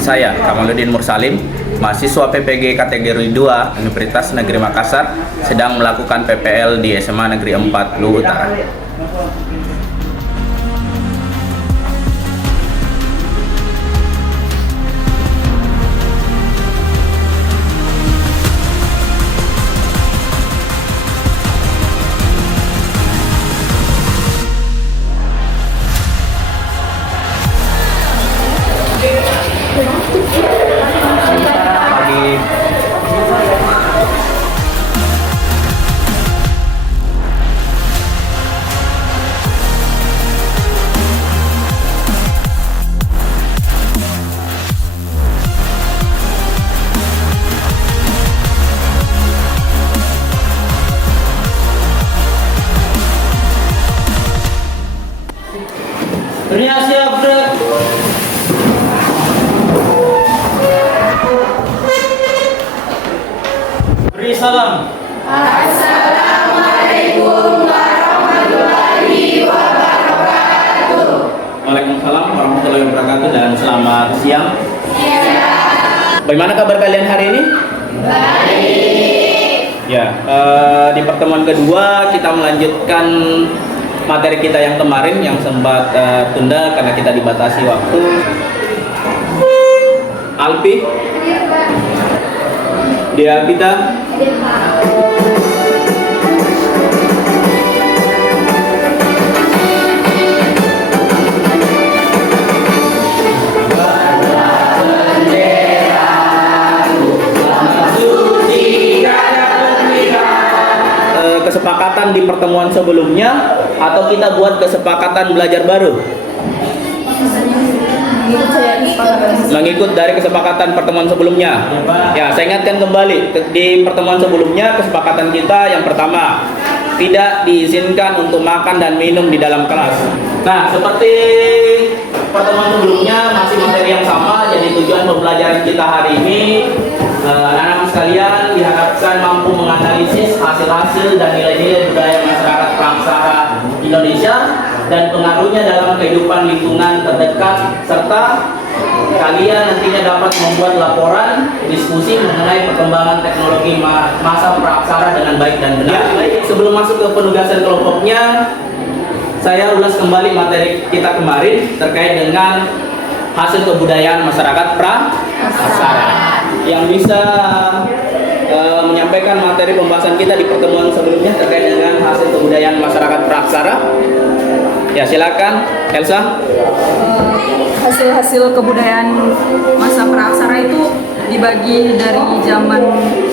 Saya, Kamaluddin Mursalim, mahasiswa PPG kategori 2 Universitas Negeri Makassar, sedang melakukan PPL di SMA Negeri 4 Luwu Utara. Dunia siap, Brek. Beri salam. Assalamualaikum warahmatullahi wabarakatuh. Waalaikumsalam warahmatullahi wabarakatuh dan selamat siang. Bagaimana kabar kalian hari ini? Baik. Ya, di pertemuan kedua kita melanjutkan materi kita yang kemarin yang sempat tunda karena kita dibatasi waktu. Alpi, dia kita. Kesepakatan di pertemuan sebelumnya atau kita buat kesepakatan belajar baru? Mengikut dari kesepakatan pertemuan sebelumnya. Ya, saya ingatkan kembali di pertemuan sebelumnya kesepakatan kita yang pertama, tidak diizinkan untuk makan dan minum di dalam kelas. Nah, seperti pertemuan sebelumnya masih materi yang sama, jadi tujuan pembelajaran kita hari ini anak-anak sekalian diharapkan mampu menganalisis hasil-hasil dan nilai-nilai budaya masyarakat Praksara Indonesia dan pengaruhnya dalam kehidupan lingkungan terdekat, serta kalian nantinya dapat membuat laporan diskusi mengenai perkembangan teknologi masa praksara dengan baik dan benar. Sebelum masuk ke penugasan kelompoknya, saya ulas kembali materi kita kemarin terkait dengan hasil kebudayaan masyarakat praksara. Yang bisa menyampaikan materi pembahasan kita di pertemuan sebelumnya terkait dengan hasil kebudayaan masyarakat praksara. Ya, silakan Elsa. Hasil-hasil kebudayaan masa praksara itu dibagi dari zaman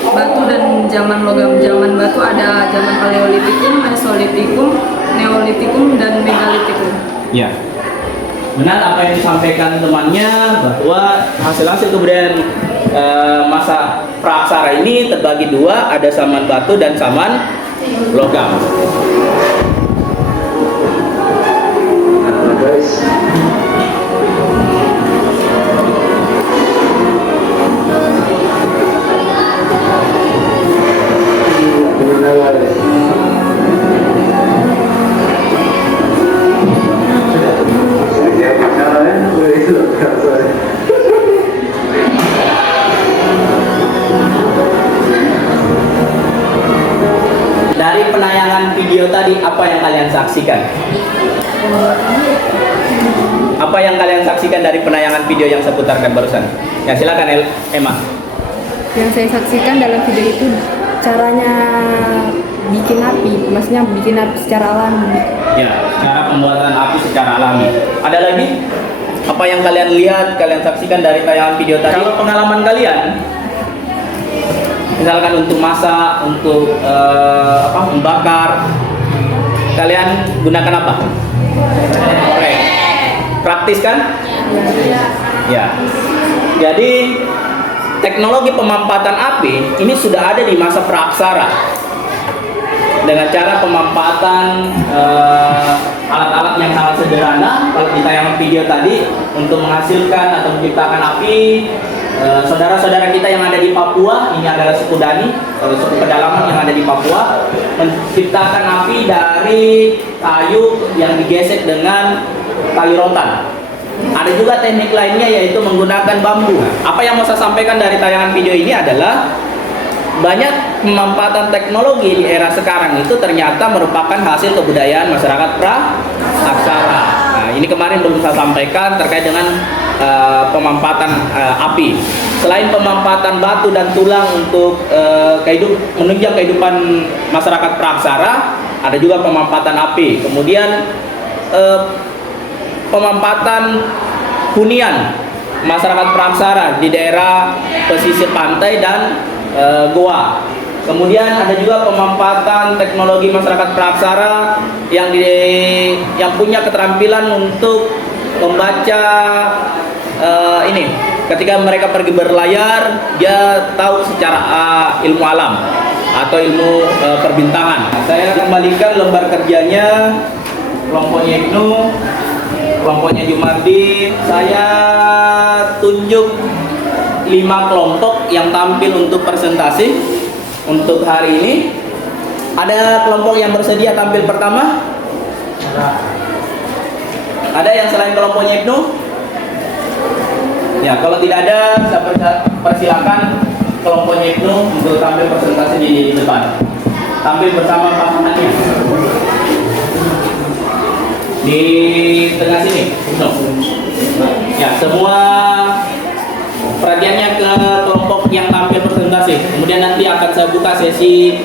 batu dan zaman logam. Zaman batu ada zaman Paleolitikum, Mesolitikum, Neolitikum, dan Megalitikum. Ya, benar apa yang disampaikan temannya bahwa hasil-hasil kebudayaan masa praksara ini terbagi dua, ada zaman batu dan zaman logam. Dari penayangan video tadi, apa yang kalian saksikan? Apa yang kalian saksikan dari penayangan video yang saya putarkan barusan? Ya, silakan Emma. Yang saya saksikan dalam video itu caranya bikin api, maksudnya bikin api secara alami. Ya, cara pembuatan api secara alami. Ada lagi? Apa yang kalian lihat, kalian saksikan dari tayangan video tadi? Kalau pengalaman kalian, misalkan untuk masak, untuk membakar, kalian gunakan apa? Korek. Praktis kan? Ya. Jadi teknologi pemampatan api ini sudah ada di masa praksara dengan cara pemampatan alat-alat yang sangat sederhana. Kalau kita yang video tadi untuk menghasilkan atau menciptakan api, saudara-saudara kita yang ada di Papua, ini adalah suku Dani, suku pedalaman yang ada di Papua, menciptakan api dari kayu yang digesek dengan tali rotan. Ada juga teknik lainnya yaitu menggunakan bambu. Apa yang mau saya sampaikan dari tayangan video ini adalah banyak pemanfaatan teknologi di era sekarang itu ternyata merupakan hasil kebudayaan masyarakat pra-aksara. Nah, ini kemarin belum saya sampaikan terkait dengan pemanfaatan api. Selain pemanfaatan batu dan tulang untuk menunjang kehidupan masyarakat pra-aksara, ada juga pemanfaatan api. Kemudian pemanfaatan hunian masyarakat pra-aksara di daerah pesisir pantai dan goa. Kemudian ada juga pemanfaatan teknologi masyarakat pra-aksara yang punya keterampilan untuk membaca ini. Ketika mereka pergi berlayar, dia tahu secara ilmu alam atau ilmu perbintangan. Saya kembalikan lembar kerjanya kelompoknya Ibnu, kelompoknya Jumardi. Saya tunjuk 5 kelompok yang tampil untuk presentasi untuk hari ini. Ada kelompok yang bersedia tampil pertama? Ada yang selain kelompoknya Ibnu? Ya, kalau tidak ada, saya persilakan kelompoknya Ibnu untuk tampil presentasi di depan. Tampil bersama pasangannya. Di tengah sini, Ibnu. Ya, semua perhatiannya ke kelompok yang tampil presentasi. Kemudian nanti akan saya buka sesi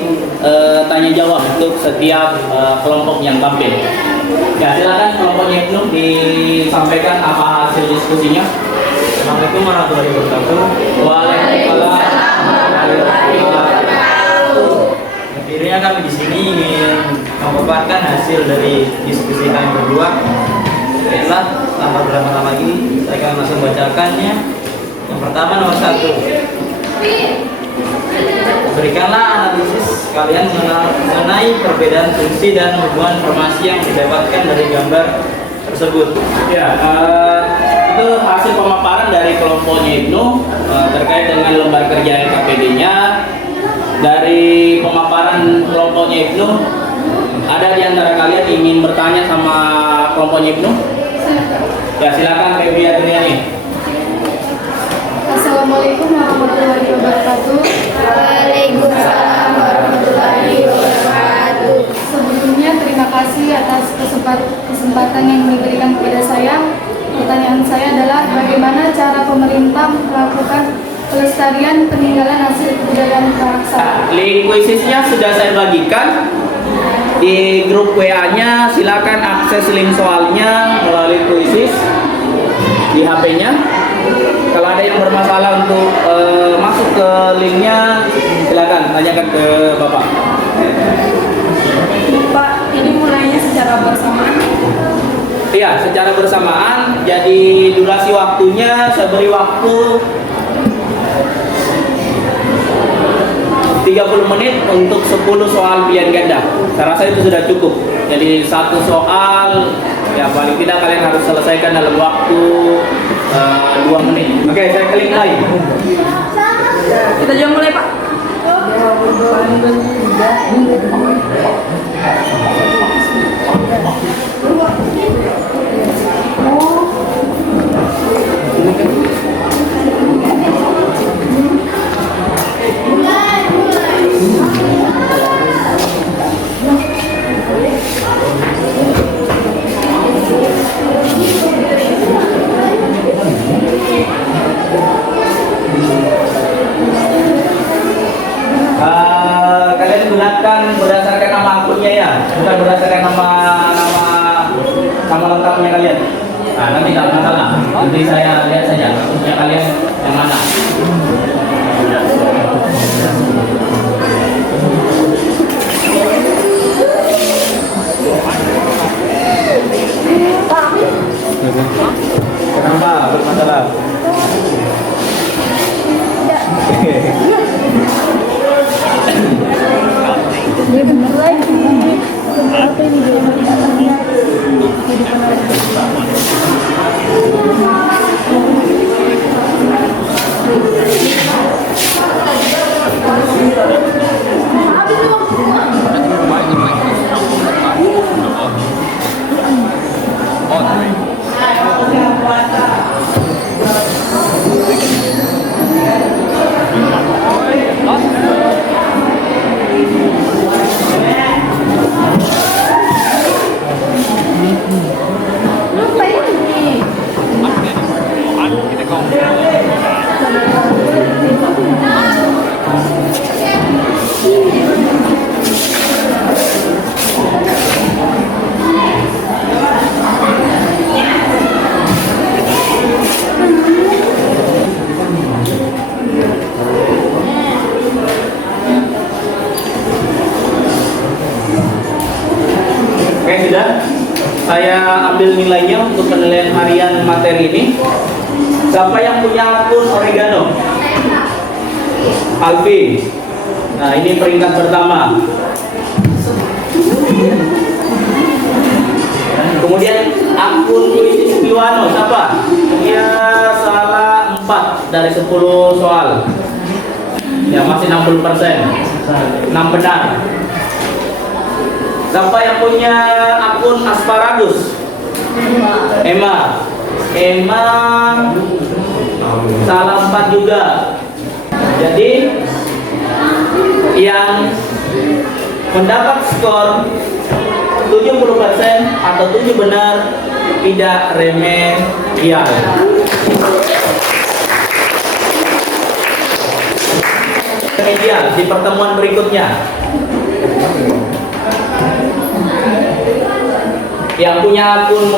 tanya jawab untuk setiap kelompok yang tampil. Ya, silakan kelompoknya Ibnu disampaikan apa hasil diskusinya. Assalamualaikum warahmatullahi wabarakatuh. Waalaikumsalam warahmatullahi wabarakatuh. Akhirnya kami di sini ingin memaparkan hasil dari diskusi kami berdua. Baiklah, tanpa berlama-lama lagi, saya akan langsung bacakannya. Yang pertama, nomor 1. Berikanlah analisis kalian mengenai perbedaan fungsi dan hubungan informasi yang didapatkan dari gambar tersebut. Ya, itu hasil pemaparan dari kelompoknya Ibnu terkait dengan lembar kerja LKPD-nya. Dari pemaparan kelompoknya Ibnu, ada di antara kalian ingin bertanya sama kelompoknya Ibnu? Ya, silakan Feby Adriani. Assalamualaikum warahmatullahi wabarakatuh. Waalaikumsalam warahmatullahi wabarakatuh. Sebelumnya terima kasih atas kesempatan yang diberikan kepada saya. Pertanyaan saya adalah bagaimana cara pemerintah melakukan pelestarian peninggalan hasil kebudayaan pra-aksara? Link kuisisnya sudah saya bagikan di grup WA-nya. Silakan akses link soalnya melalui kuisis di HP-nya. Kalau ada yang bermasalah untuk masuk ke linknya, silakan tanyakan ke Bapak. Pak, ini mulainya secara bersamaan. Iya, secara bersamaan. Jadi durasi waktunya saya beri waktu 30 menit untuk 10 soal pilihan ganda. Saya rasa itu sudah cukup. Jadi satu soal, ya paling tidak kalian harus selesaikan dalam waktu 2 menit. Oke, saya klik lagi. Kita jom mulai, Pak. Kalian gunakan berdasarkan nama akunnya ya, bukan berdasarkan nama lengkapnya kalian. Nah, nanti tidak masalah. Nanti saya lihat saja akunnya kalian yang mana. Kenapa bermasalah? saya ambil nilainya untuk penilaian harian materi ini. Siapa yang punya akun Oregano? Alfi. Nah, ini peringkat pertama. Kemudian akun Luis Piwano, siapa? Dia salah 4 dari 10 soal. Ya, masih 60%. 6 benar. Siapa yang punya akun Asparagus? Emma. Emma salah 4 juga. Jadi yang mendapat skor 70% atau 7 benar, tidak remedial. Remedial di pertemuan berikutnya. Yang punya akun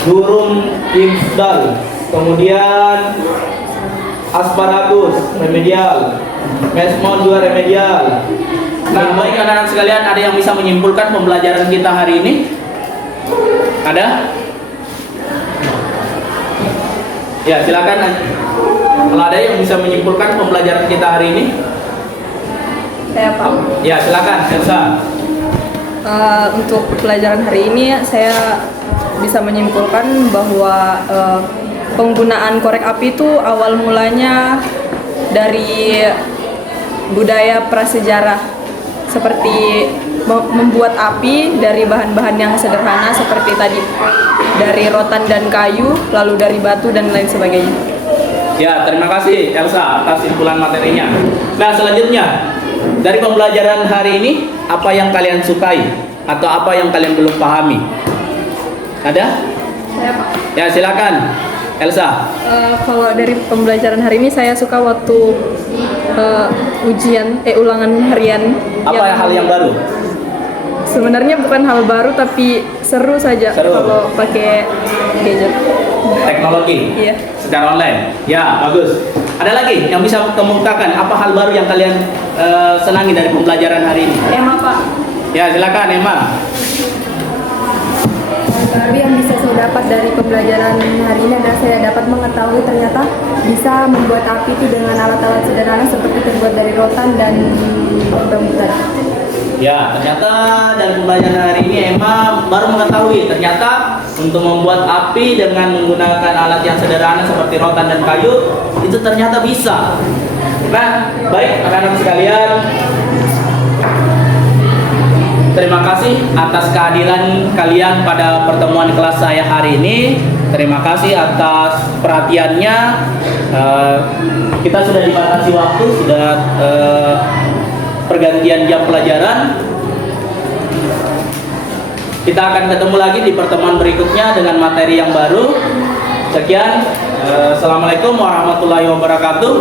Durum Infdal, kemudian Asparagus remedial, Mesmon juga remedial. Nah, baik anak-anak sekalian, ada yang bisa menyimpulkan pembelajaran kita hari ini? Ada? Ya, silakan. Kalau ada yang bisa menyimpulkan pembelajaran kita hari ini? Saya Pak. Ya, silakan, Elsa. Untuk pelajaran hari ini saya bisa menyimpulkan bahwa penggunaan korek api itu awal mulanya dari budaya prasejarah, seperti membuat api dari bahan-bahan yang sederhana seperti tadi, dari rotan dan kayu, lalu dari batu dan lain sebagainya. Ya, terima kasih Elsa atas simpulan materinya. Nah, selanjutnya dari pembelajaran hari ini, apa yang kalian sukai atau apa yang kalian belum pahami? Ada? Saya Pak. Ya, silakan Elsa. Kalau dari pembelajaran hari ini saya suka waktu ulangan harian. Apa hal yang baru? Sebenarnya bukan hal baru tapi seru saja Seru. kalau pakai gadget. Teknologi. Iya. Secara online. Ya, bagus. Ada lagi yang bisa kemukakan apa hal baru yang kalian senangi dari pembelajaran hari ini? Emma Pak. Ya, silakan Emma. Baru yang bisa saya dapat dari pembelajaran hari ini adalah saya dapat mengetahui ternyata bisa membuat api itu dengan alat-alat sederhana seperti terbuat dari rotan dan rambutan. Ya, ternyata dari pembelajaran hari ini Emma baru mengetahui ternyata untuk membuat api dengan menggunakan alat yang sederhana seperti rotan dan kayu itu ternyata bisa. Nah, baik anak-anak sekalian, terima kasih atas kehadiran kalian pada pertemuan kelas saya hari ini. Terima kasih atas perhatiannya. Kita sudah dibatasi waktu, sudah pergantian jam pelajaran. Kita akan ketemu lagi di pertemuan berikutnya dengan materi yang baru. Sekian. Assalamualaikum warahmatullahi wabarakatuh.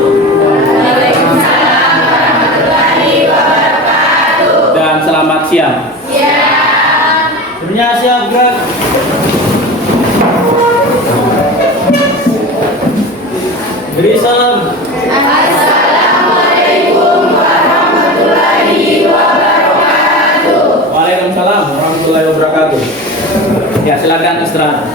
Dan selamat siang. Sebenarnya siap gerak. Beri salam. Waalaikumsalam warahmatullahi wabarakatuh. Ya, silakan istirahat.